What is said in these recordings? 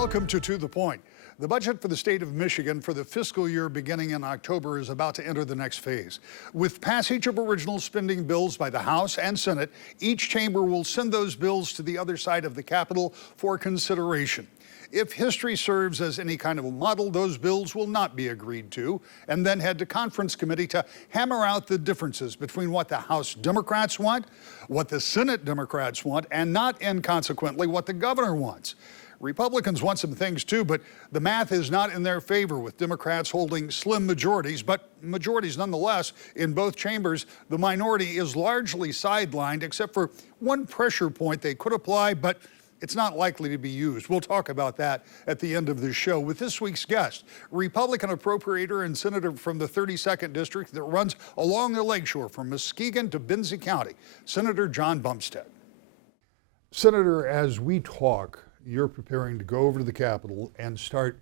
Welcome to the Point. The budget for the state of Michigan for the fiscal year beginning in October is about to enter the next phase. With passage of original spending bills by the House and Senate, each chamber will send those bills to the other side of the Capitol for consideration. If history serves as any kind of a model, those bills will not be agreed to and then head to conference committee to hammer out the differences between what the House Democrats want, what the Senate Democrats want, and not inconsequently what the governor wants. Republicans want some things too, but the math is not in their favor, with Democrats holding slim majorities, but majorities nonetheless in both chambers. The minority is largely sidelined, except for one pressure point they could apply, but it's not likely to be used. We'll talk about that at the end of this show with this week's guest, Republican appropriator and senator from the 32nd District that runs along the lakeshore from Muskegon to Benzie County, Senator John Bumstead. Senator, as we talk, you're preparing to go over to the Capitol and start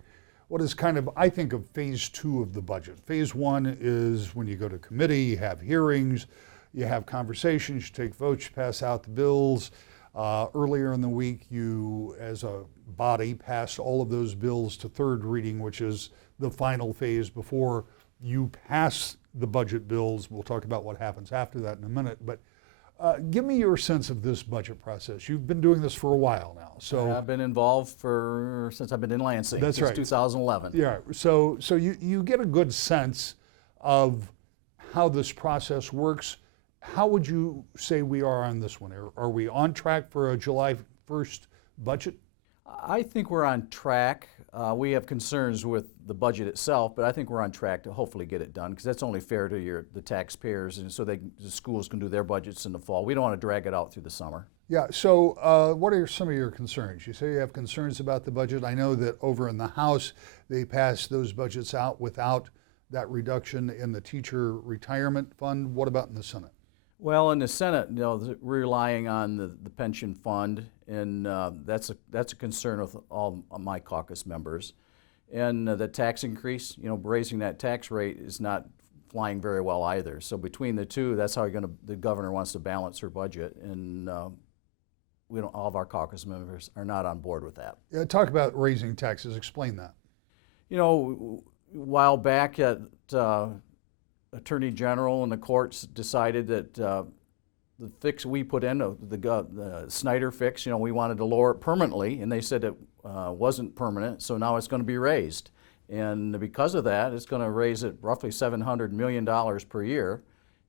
what is kind of, I think, of phase two of the budget. Phase one is when you go to committee, you have hearings, you have conversations, you take votes, you pass out the bills. Earlier in the week, you, as a body, passed all of those bills to third reading, which is the final phase before you pass the budget bills. We'll talk about what happens after that in a minute, but give me your sense of this budget process. You've been doing this for a while now. So I've been involved since I've been in Lansing. That's since right. 2011. Yeah. So you get a good sense of how this process works. How would you say we are on this one? Are we on track for a July 1st budget? I think we're on track. We have concerns with the budget itself, but I think we're on track to hopefully get it done, because that's only fair to the taxpayers, and so the schools can do their budgets in the fall. We don't want to drag it out through the summer. Yeah, so what are some of your concerns? You say you have concerns about the budget. I know that over in the House, they passed those budgets out without that reduction in the teacher retirement fund. What about in the Senate? Well, in the Senate, we're relying on the pension fund, and that's a concern with all of my caucus members. And the tax increase, raising that tax rate is not flying very well either. So between the two, that's how the governor wants to balance her budget, and all of our caucus members are not on board with that. Yeah, talk about raising taxes. Explain that. A while back at Attorney General and the courts decided that the fix we put in, the Snyder fix, we wanted to lower it permanently, and they said it wasn't permanent, so now it's going to be raised. And because of that, it's going to raise it roughly $700 million per year.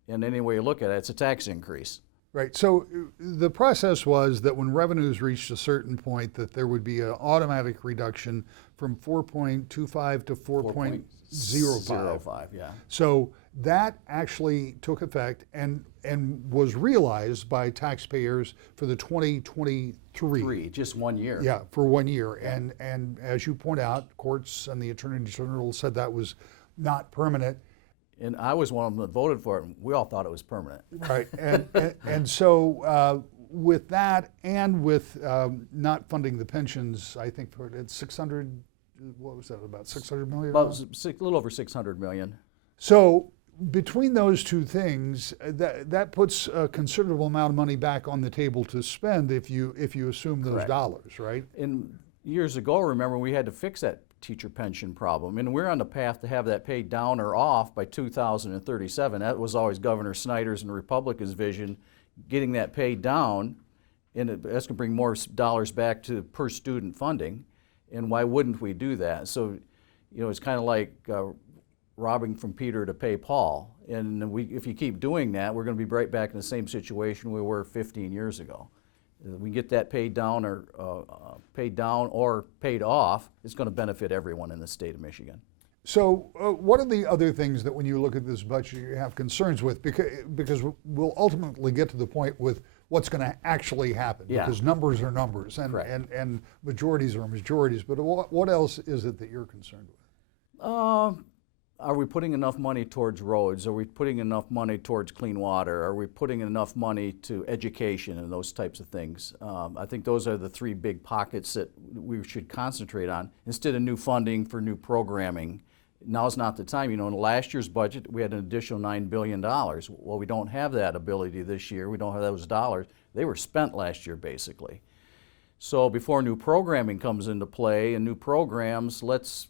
And any way you look at it, it's a tax increase. Right. So the process was that when revenues reached a certain point, that there would be an automatic reduction from 4.25 to 4.05. 0.05, yeah. So that actually took effect and was realized by taxpayers for the 2023. Just 1 year. Yeah, for 1 year. And as you point out, courts and the Attorney General said that was not permanent. And I was one of them that voted for it, and we all thought it was permanent. Right. And so with that, and with not funding the pensions, I think it's 600. What was that, about 600 million? About a little over 600 million. So between those two things, that puts a considerable amount of money back on the table to spend if you assume those dollars, right? And years ago, remember, we had to fix that teacher pension problem, and we're on the path to have that paid down or off by 2037. That was always Governor Snyder's and the Republicans' vision, getting that paid down, and that's going to bring more dollars back to per student funding. And why wouldn't we do that? So, it's kind of like robbing from Peter to pay Paul. And if you keep doing that, we're going to be right back in the same situation we were 15 years ago. We get that paid down or paid off, it's going to benefit everyone in the state of Michigan. So what are the other things that when you look at this budget you have concerns with? Because we'll ultimately get to the point with what's going to actually happen, because numbers are numbers and majorities are majorities. But what else is it that you're concerned with? Are we putting enough money towards roads? Are we putting enough money towards clean water? Are we putting enough money to education and those types of things? I think those are the three big pockets that we should concentrate on instead of new funding for new programming. Now's not the time. In last year's budget, we had an additional $9 billion. Well, we don't have that ability this year. We don't have those dollars. They were spent last year, basically. So before new programming comes into play and new programs, let's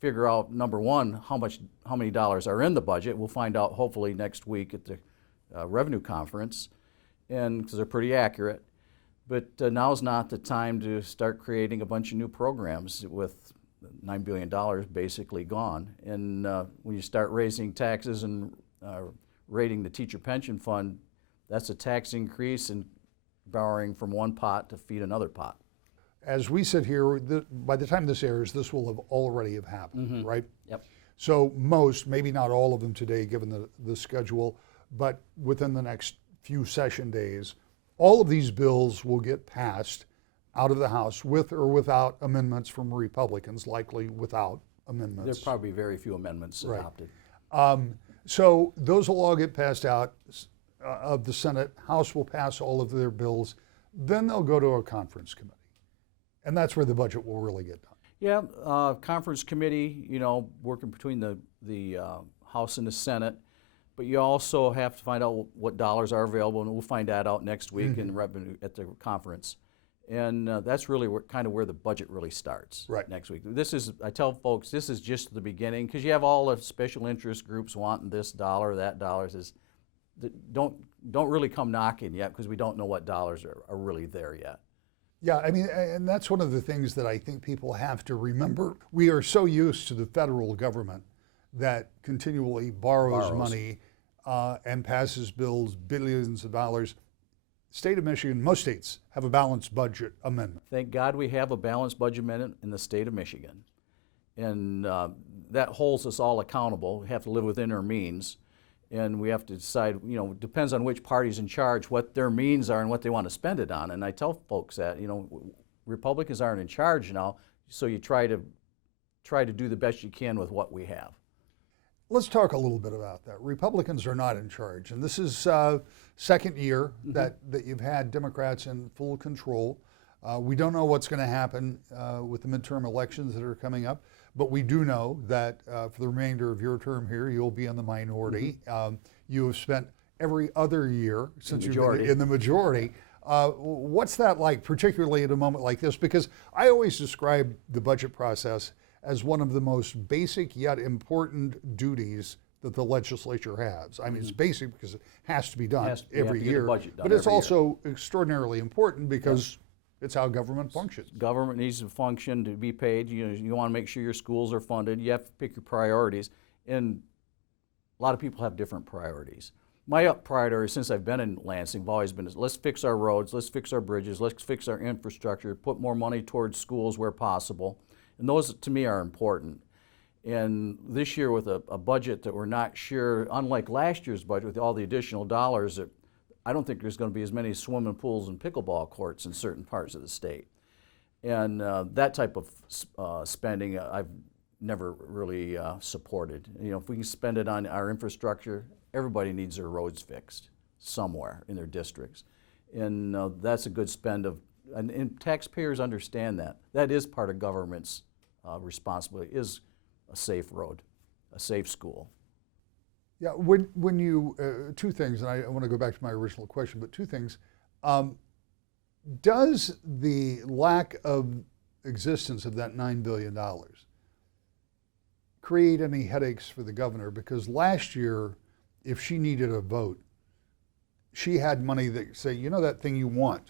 figure out, number one, how many dollars are in the budget. We'll find out hopefully next week at the revenue conference, and because they're pretty accurate. But now's not the time to start creating a bunch of new programs with $9 billion basically gone. And when you start raising taxes and rating the teacher pension fund, that's a tax increase and borrowing from one pot to feed another pot. As we sit here, by the time this airs, this will have already have happened, right? Yep. So most, maybe not all of them today, given the schedule, but within the next few session days, all of these bills will get passed out of the House with or without amendments from Republicans, likely without amendments. There'll probably be very few amendments adopted. So those will all get passed out of the Senate. House will pass all of their bills. Then they'll go to a conference committee. And that's where the budget will really get done. Yeah, conference committee, you know, working between the House and the Senate, but you also have to find out what dollars are available, and we'll find that out next week in revenue at the conference. And that's really kind of where the budget really starts next week. This is, I tell folks, this is just the beginning, because you have all the special interest groups wanting this dollar, that dollar. Don't really come knocking yet, because we don't know what dollars are really there yet. Yeah, I mean, and that's one of the things that I think people have to remember. We are so used to the federal government that continually borrows money and passes bills, billions of dollars. State of Michigan, most states have a balanced budget amendment. Thank God we have a balanced budget amendment in the state of Michigan. And that holds us all accountable. We have to live within our means. And we have to decide, you know, it depends on which party's in charge, what their means are and what they want to spend it on. And I tell folks that, you know, Republicans aren't in charge now, so you try to do the best you can with what we have. Let's talk a little bit about that. Republicans are not in charge, and this is second year that you've had Democrats in full control. We don't know what's going to happen with the midterm elections that are coming up, but we do know that for the remainder of your term here, you'll be in the minority. You have spent every other year since you've been in the majority. What's that like, particularly at a moment like this? Because I always describe the budget process as one of the most basic yet important duties that the legislature has. I mean, it's basic because it has to be done every year, but it's also extraordinarily important because it's how government functions. Government needs to function to be paid. You want to make sure your schools are funded. You have to pick your priorities, and a lot of people have different priorities. My priority since I've been in Lansing have always been, let's fix our roads, let's fix our bridges, let's fix our infrastructure, put more money towards schools where possible. And those, to me, are important. And this year with a budget that we're not sure, unlike last year's budget with all the additional dollars, I don't think there's going to be as many swimming pools and pickleball courts in certain parts of the state. And that type of spending I've never really supported. You know, if we can spend it on our infrastructure, everybody needs their roads fixed somewhere in their districts. And that's a good spend of, and taxpayers understand that. That is part of government's responsibility, is a safe road, a safe school. Yeah, when you, two things, and I want to go back to my original question, but two things. Does the lack of existence of that $9 billion create any headaches for the governor? Because last year, if she needed a vote, she had money that say, you know, that thing you want,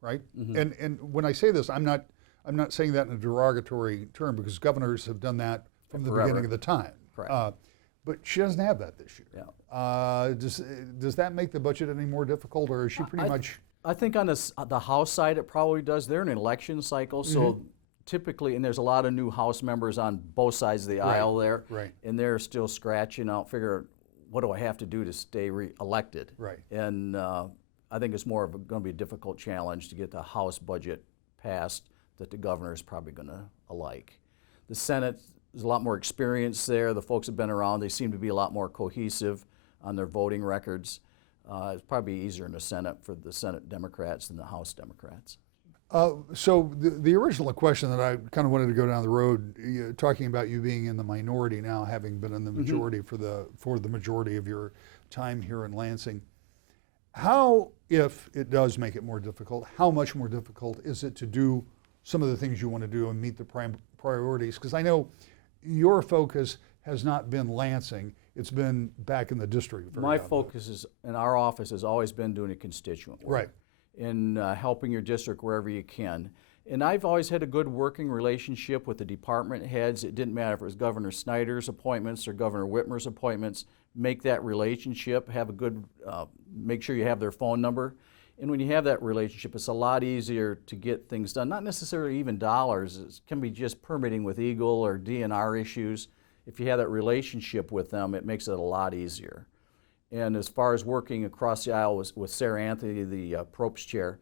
right? And when I say this, I'm not saying that in a derogatory term, because governors have done that from the beginning of the time. But she doesn't have that this year. Does that make the budget any more difficult, or is she pretty much? I think on the House side, it probably does. They're in an election cycle, so typically, and there's a lot of new House members on both sides of the aisle there, and they're still scratching out, figure, what do I have to do to stay elected? And I think it's more of going to be a difficult challenge to get the House budget passed that the governor is probably going to like. The Senate, there's a lot more experience there. The folks have been around. They seem to be a lot more cohesive on their voting records. It's probably easier in the Senate for the Senate Democrats than the House Democrats. So the original question that I kind of wanted to go down the road, talking about you being in the minority now, having been in the majority for the majority of your time here in Lansing, How, if it does make it more difficult, how much more difficult is it to do some of the things you want to do and meet the priorities? Because I know your focus has not been Lansing, it's been back in the district. My focus is, in our office, has always been doing a constituent work. Right. In helping your district wherever you can. And I've always had a good working relationship with the department heads. It didn't matter if it was Governor Snyder's appointments or Governor Whitmer's appointments. Make that relationship, have a good, make sure you have their phone number. And when you have that relationship, it's a lot easier to get things done. Not necessarily even dollars. It can be just permitting with Eagle or DNR issues. If you have that relationship with them, it makes it a lot easier. And as far as working across the aisle with Sarah Anthony, the Probst chair,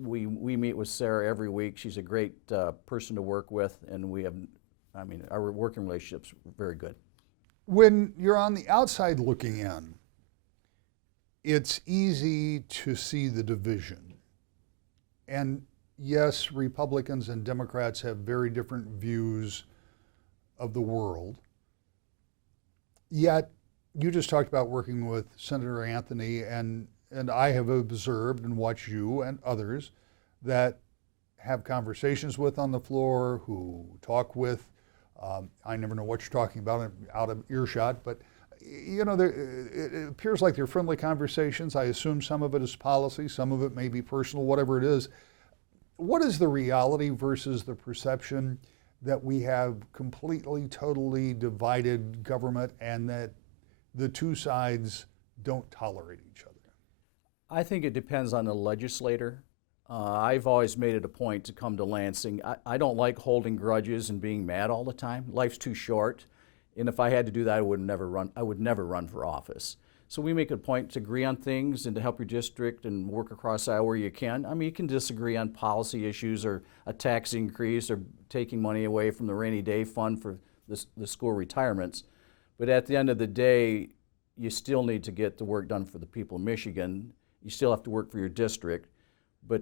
we meet with Sarah every week. She's a great person to work with, and we have, our working relationship's very good. When you're on the outside looking in, it's easy to see the division. And yes, Republicans and Democrats have very different views of the world. Yet, you just talked about working with Senator Anthony, and I have observed and watched you and others that have conversations with on the floor, who talk with. I never know what you're talking about out of earshot, but you know, it appears like they're friendly conversations. I assume some of it is policy, some of it may be personal, whatever it is. What is the reality versus the perception that we have completely, totally divided government and that the two sides don't tolerate each other? I think it depends on the legislator. I've always made it a point to come to Lansing. I don't like holding grudges and being mad all the time. Life's too short, and if I had to do that, I would never run for office. So we make it a point to agree on things and to help your district and work across the aisle where you can. I mean, you can disagree on policy issues or a tax increase or taking money away from the rainy day fund for the school retirements. But at the end of the day, you still need to get the work done for the people of Michigan. You still have to work for your district. But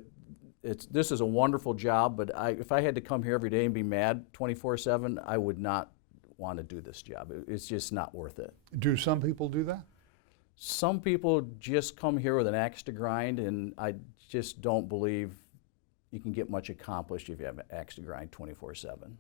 this is a wonderful job, but if I had to come here every day and be mad 24/7, I would not want to do this job. It's just not worth it. Do some people do that? Some people just come here with an axe to grind, and I just don't believe you can get much accomplished if you have an axe to grind 24/7.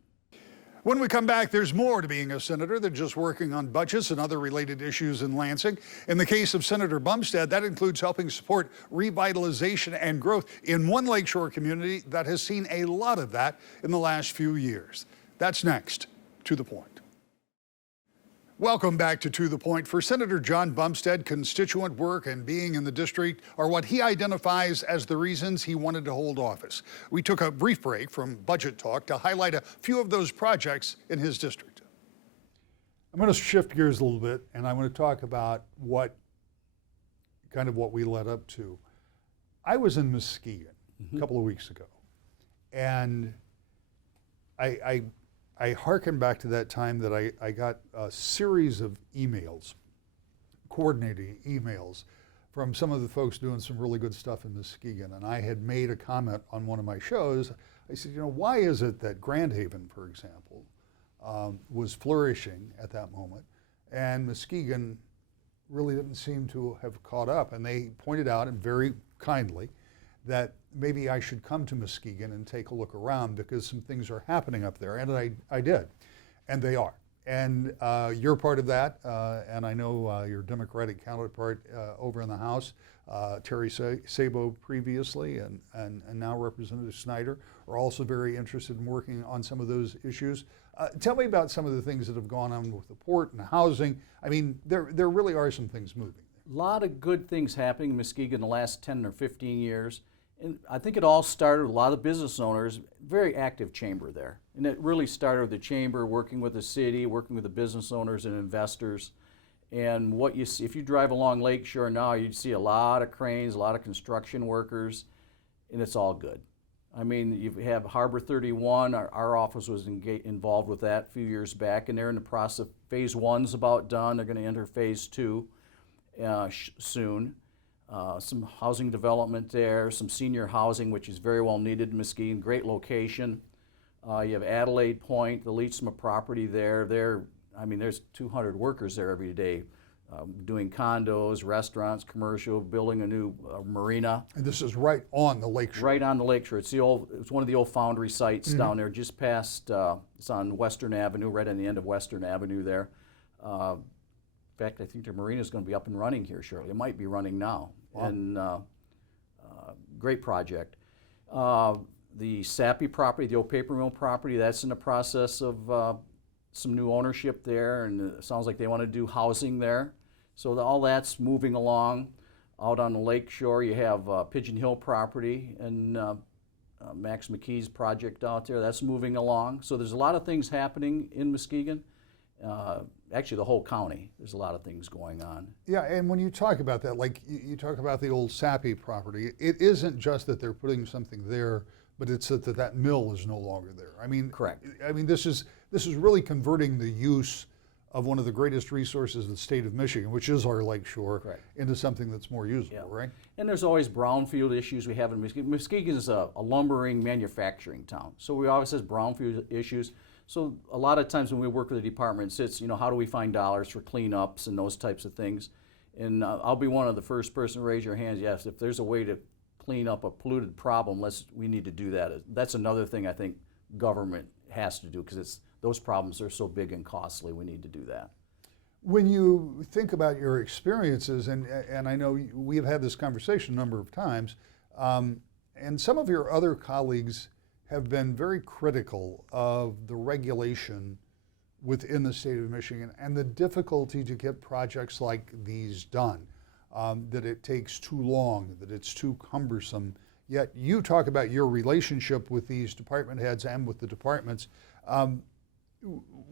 When we come back, there's more to being a senator than just working on budgets and other related issues in Lansing. In the case of Senator Bumstead, that includes helping support revitalization and growth in one lakeshore community that has seen a lot of that in the last few years. That's next. To the Point. Welcome back to the Point. For Senator John Bumstead, constituent work and being in the district are what he identifies as the reasons he wanted to hold office. We took a brief break from budget talk to highlight a few of those projects in his district. I'm going to shift gears a little bit, and I want to talk about what we led up to. I was in Muskegon a couple of weeks ago, and I hearken back to that time that I got a series of emails, coordinating emails from some of the folks doing some really good stuff in Muskegon. And I had made a comment on one of my shows. I said, you know, why is it that Grand Haven, for example, was flourishing at that moment, and Muskegon really didn't seem to have caught up? And they pointed out, and very kindly, that maybe I should come to Muskegon and take a look around because some things are happening up there. And I did, and they are. And you're part of that, and I know your Democratic counterpart over in the House, Terry Sabo previously, and now Representative Snyder, are also very interested in working on some of those issues. Tell me about some of the things that have gone on with the port and the housing. I mean, there really are some things moving. A lot of good things happening in Muskegon in the last 10 or 15 years. And I think it all started with a lot of business owners, very active chamber there. And it really started with the chamber, working with the city, working with the business owners and investors. And what you see, if you drive along Lakeshore now, you'd see a lot of cranes, a lot of construction workers, and it's all good. I mean, you have Harbor 31, our office was involved with that a few years back, and they're in the process of phase 1's about done. They're going to enter phase 2 soon. Some housing development there, some senior housing, which is very well needed in Muskegon, great location. You have Adelaide Point, the Leechsma property there. There's 200 workers there every day doing condos, restaurants, commercial, building a new marina. And this is right on the lakeshore. Right on the lakeshore. It's one of the old foundry sites down there, just past. It's on Western Avenue, right on the end of Western Avenue there. In fact, I think the marina is going to be up and running here shortly. It might be running now. Wow. And great project. The Sappy property, the old paper mill property, that's in the process of some new ownership there, and it sounds like they want to do housing there. So all that's moving along. Out on the lake shore, you have Pigeon Hill property and Max McKee's project out there. That's moving along. So there's a lot of things happening in Muskegon. Actually, the whole county, there's a lot of things going on. Yeah, and when you talk about that, like you talk about the old Sappy property, it isn't just that they're putting something there, but it's that mill is no longer there. I mean, correct. I mean, this is really converting the use of one of the greatest resources of the state of Michigan, which is our lake shore, correct, into something that's more usable, right? And there's always brownfield issues we have in Muskegon. Muskegon is a lumbering manufacturing town, so we always have brownfield issues. So a lot of times when we work with the departments, it's, how do we find dollars for cleanups and those types of things. And I'll be one of the first person to raise your hands. Yes, if there's a way to clean up a polluted problem, we need to do that. That's another thing I think government has to do, because those problems are so big and costly. We need to do that. When you think about your experiences, and I know we've had this conversation a number of times, and some of your other colleagues have been very critical of the regulation within the state of Michigan and the difficulty to get projects like these done, that it takes too long, that it's too cumbersome. Yet you talk about your relationship with these department heads and with the departments.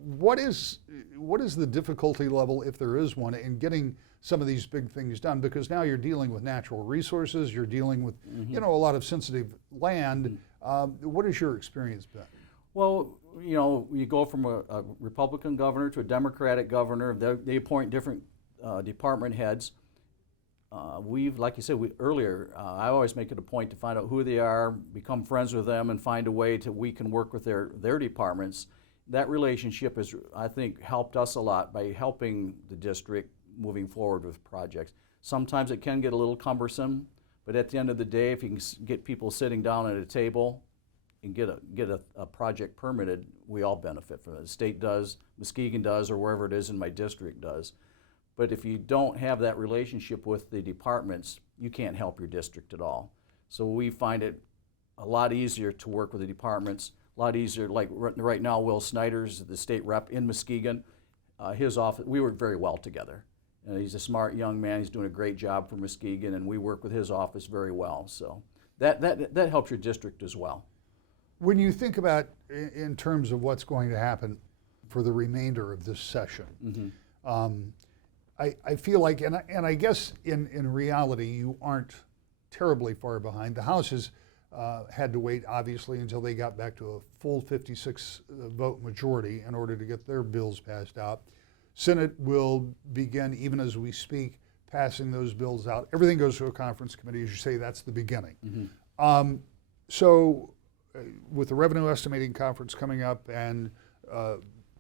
What is the difficulty level, if there is one, in getting some of these big things done? Because now you're dealing with natural resources, you're dealing with a lot of sensitive land. What has your experience been? Well, you go from a Republican governor to a Democratic governor. They appoint different department heads. Like you said earlier, I always make it a point to find out who they are, become friends with them, and find a way we can work with their departments. That relationship has, I think, helped us a lot by helping the district moving forward with projects. Sometimes it can get a little cumbersome, but at the end of the day, if you can get people sitting down at a table and get a project permitted, we all benefit from it. The state does, Muskegon does, or wherever it is in my district does. But if you don't have that relationship with the departments, you can't help your district at all. So we find it a lot easier to work with the departments, a lot easier. Like right now, Will Snyder's the state rep in Muskegon. His office, we work very well together. He's a smart young man. He's doing a great job for Muskegon, and we work with his office very well. So that helps your district as well. When you think about in terms of what's going to happen for the remainder of this session, I feel like, and I guess in reality, you aren't terribly far behind. The House has had to wait, obviously, until they got back to a full 56 vote majority in order to get their bills passed out. Senate will begin, even as we speak, passing those bills out. Everything goes to a conference committee. As you say, that's the beginning. So with the revenue estimating conference coming up and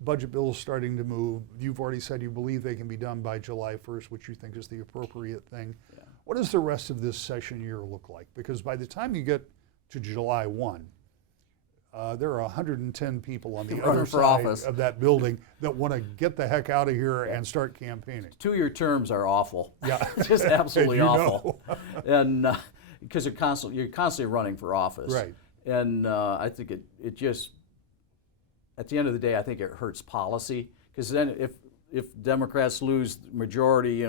budget bills starting to move, you've already said you believe they can be done by July 1st, which you think is the appropriate thing. Yeah. What does the rest of this session year look like? Because by the time you get to July 1, there are 110 people on the other side of that building that want to get the heck out of here and start campaigning. 2-year terms are awful. Yeah. Just absolutely awful. And because you're constantly running for office. Right. And I think it just, at the end of the day, I think it hurts policy. Because then if Democrats lose the majority,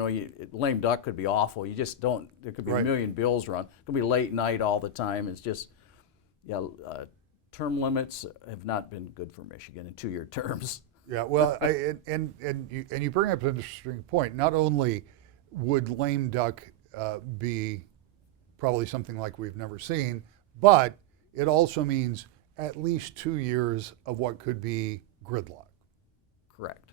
lame duck could be awful. You just don't, there could be a million bills run. It could be late night all the time. It's just, term limits have not been good for Michigan in 2-year terms. Yeah, well, and you bring up an interesting point. Not only would lame duck be probably something like we've never seen, but it also means at least 2 years of what could be gridlock. Correct.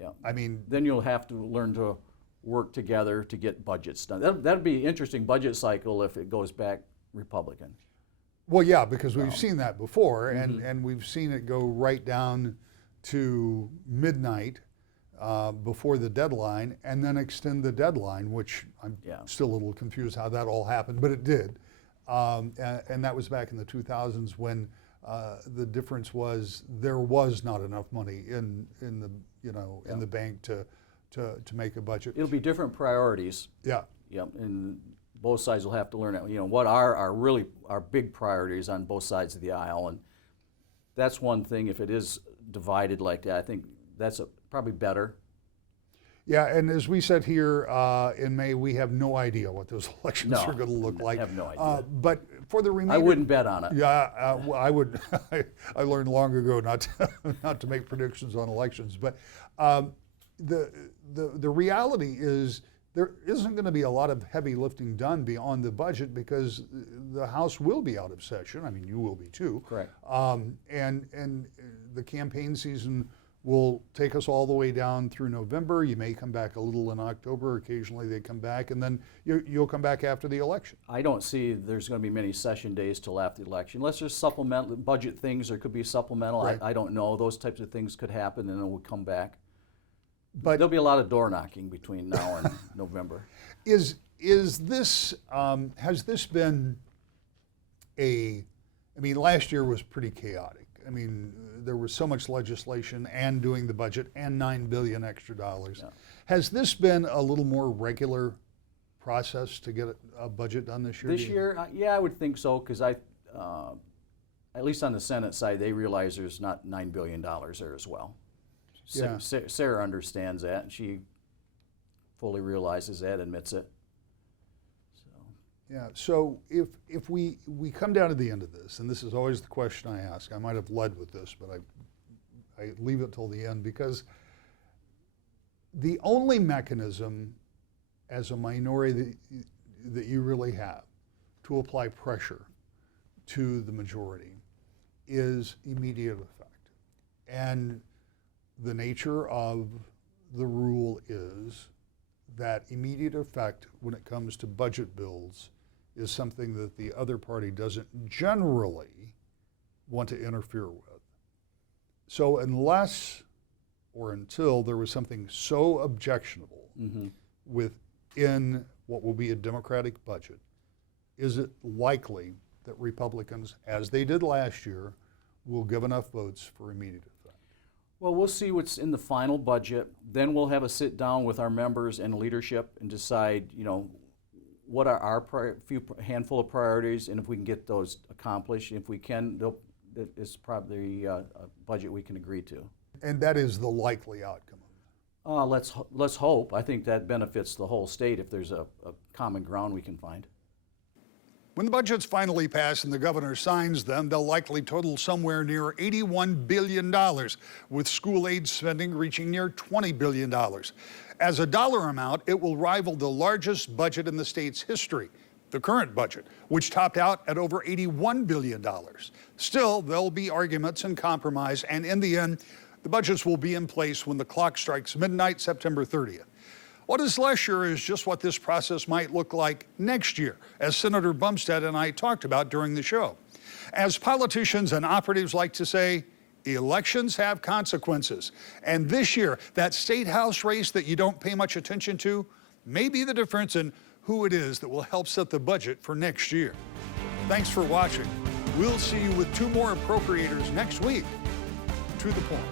Yeah. I mean, then you'll have to learn to work together to get budgets done. That'd be an interesting budget cycle if it goes back Republican. Well, yeah, because we've seen that before, and we've seen it go right down to midnight before the deadline and then extend the deadline, which I'm still a little confused how that all happened, but it did. And that was back in the 2000s when the difference was there was not enough money in the bank to make a budget. It'll be different priorities. Yeah. Yep, and both sides will have to learn, what are our big priorities on both sides of the aisle, and that's one thing. If it is divided like that, I think that's probably better. Yeah, and as we said here in May, we have no idea what those elections are going to look like. I have no idea. But for the remainder, I wouldn't bet on it. Yeah, well, I would. I learned long ago not to make predictions on elections. But the reality is there isn't going to be a lot of heavy lifting done beyond the budget because the House will be out of session. I mean, you will be too. Correct. And the campaign season will take us all the way down through November. You may come back a little in October. Occasionally they come back, and then you'll come back after the election. I don't see there's going to be many session days till after the election. Unless there's supplemental budget things, there could be supplemental. Right. I don't know. Those types of things could happen, and then we'll come back. But there'll be a lot of door knocking between now and November. Is this has this been I mean, last year was pretty chaotic. I mean, there was so much legislation and doing the budget and $9 billion extra dollars. Yeah. Has this been a little more regular process to get a budget done this year? This year, yeah, I would think so, because at least on the Senate side, they realize there's not $9 billion there as well. Yeah. Sarah understands that, and she fully realizes that, admits it. Yeah, so if we come down to the end of this, and this is always the question I ask, I might have led with this, but I leave it till the end, because the only mechanism as a minority that you really have to apply pressure to the majority is immediate effect. And the nature of the rule is that immediate effect when it comes to budget bills is something that the other party doesn't generally want to interfere with. So unless or until there was something so objectionable within what will be a Democratic budget, is it likely that Republicans, as they did last year, will give enough votes for immediate effect? Well, we'll see what's in the final budget. Then we'll have a sit down with our members and leadership and decide, what are our handful of priorities, and if we can get those accomplished. If we can, it's probably a budget we can agree to. And that is the likely outcome. Let's hope. I think that benefits the whole state if there's a common ground we can find. When the budgets finally pass and the governor signs them, they'll likely total somewhere near $81 billion, with school aid spending reaching near $20 billion. As a dollar amount, it will rival the largest budget in the state's history, the current budget, which topped out at over $81 billion. Still, there'll be arguments and compromise, and in the end, the budgets will be in place when the clock strikes midnight, September 30th. What is last year is just what this process might look like next year, as Senator Bumstead and I talked about during the show. As politicians and operatives like to say, elections have consequences. And this year, that state house race that you don't pay much attention to may be the difference in who it is that will help set the budget for next year. Thanks for watching. We'll see you with 2 more appropriators next week. To the point.